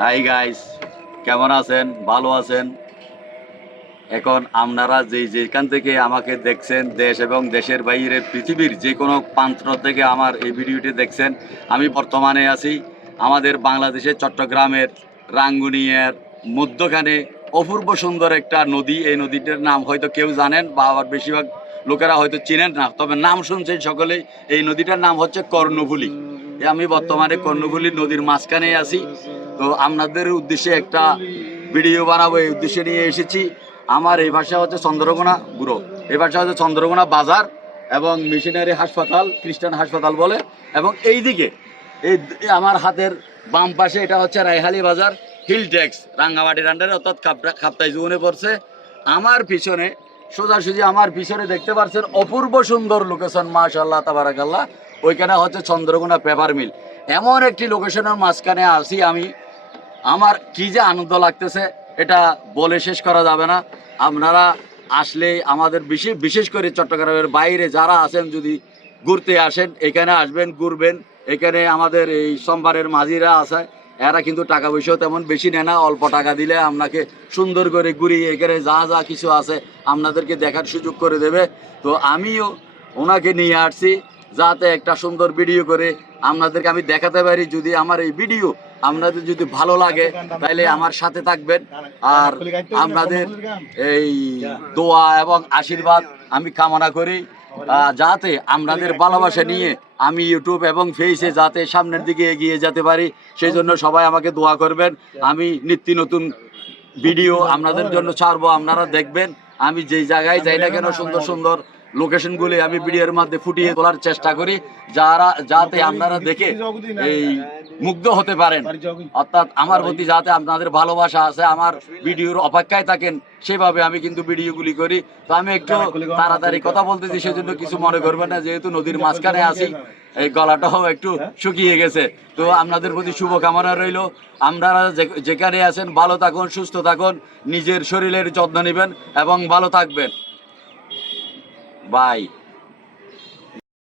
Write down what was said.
Hi guys কেমন আছেন? ভালো আছেন? এখন আপনারা যে যেখান থেকে আমাকে দেখছেন, দেশ এবং দেশের বাইরে, পৃথিবীর যে কোনো প্রান্ত থেকে আমার এই ভিডিওটি দেখছেন, আমি বর্তমানে আছি আমাদের বাংলাদেশের চট্টগ্রামের রাঙ্গুনিয়ার মধ্যখানে অপূর্ব সুন্দর একটা নদী। এই নদীটার নাম হয়তো কেউ জানেন বা আবার বেশিরভাগ লোকেরা হয়তো চিনেন না, তবে নাম শুনছেন সকলেই। এই নদীটার নাম হচ্ছে কর্ণফুলী। আমি বর্তমানে কর্ণফুলী নদীর মাঝখানে আছি। তো আপনাদের উদ্দেশ্যে একটা ভিডিও বানাবো, এই উদ্দেশ্যে নিয়ে এসেছি। আমার এই ভাষা হচ্ছে চন্দ্রকোনা বুড়ো এই ভাষা হচ্ছে চন্দ্রকোনা বাজার এবং মিশনারি হাসপাতাল, খ্রিস্টান হাসপাতাল বলে। এবং এই দিকে এই আমার হাতের বাম পাশে এটা হচ্ছে রায়হালি বাজার হিল ট্যাক্স রাঙ্গামাটির আন্ডারে অর্থাৎ খাপটা খাপতাই জুনে পড়ছে। আমার পিছনে, সোজাসুজি আমার পিছনে দেখতে পাচ্ছেন অপূর্ব সুন্দর লোকেশন মাশাল্লাহ তাবারাকাল্লাহ। ওইখানে হচ্ছে চন্দ্রকোনা পেপার মিল এমন একটি লোকেশনের মাঝখানে আসি আমি আমার কি যে আনন্দ লাগতেছে, এটা বলে শেষ করা যাবে না। আপনারা আসলে আমাদের বিশেষ বিশেষ করে চট্টগ্রামের বাইরে যারা আছেন, যদি ঘুরতে আসেন, এখানে আসবেন, ঘুরবেন, এখানে আমাদের এই সোমবারের মাঝিরা আছে, এরা কিন্তু টাকা পয়সাও তেমন বেশি নেয় না, অল্প টাকা দিলে আপনাকে সুন্দর করে ঘুরিয়ে এখানে যা যা কিছু আছে আপনাদেরকে দেখার সুযোগ করে দেবে। তো আমিও ওনাকে নিয়ে আসছি যাতে একটা সুন্দর ভিডিও করে আপনাদেরকে আমি দেখাতে পারি। যদি আমার এই ভিডিও আপনাদের যদি ভালো লাগে তাহলে আমার সাথে থাকবেন। আর আপনাদের এই দোয়া এবং আশীর্বাদ আমি কামনা করি। যাতে আপনাদের ভালোবাসা নিয়ে আমি ইউটিউব এবং ফেসে যাতে সামনের দিকে এগিয়ে যেতে পারি, সেই জন্য সবাই আমাকে দোয়া করবেন। আমি নিত্য নতুন ভিডিও আপনাদের জন্য ছাড়বো, আপনারা দেখবেন। আমি যেই জায়গায় যাই না কেন সুন্দর সুন্দর লোকেশনগুলি আমি ভিডিওর মধ্যে ফুটিয়ে তোলার চেষ্টা করি। যারা, যাতে আপনারা দেখে এই মুগ্ধ হতে পারেন। অর্থাৎ আমার প্রতি যাতে আপনাদের ভালোবাসা আছে, আমার ভিডিওর অপেক্ষায় থাকেন, সেভাবে আমি কিন্তু ভিডিওগুলি করি। তো আমি একটু তাড়াতাড়ি কথা বলতেছি, সেজন্য কিছু মনে করবেন না, যেহেতু নদীর মাঝখানে আছি, এই গলাটাও একটু শুকিয়ে গেছে। তো আপনাদের প্রতি শুভকামনা রইল। আপনারা যেখানে আছেন, ভালো থাকুন, সুস্থ থাকুন, নিজের শরীরের যত্ন নেবেন এবং ভালো থাকবেন। vai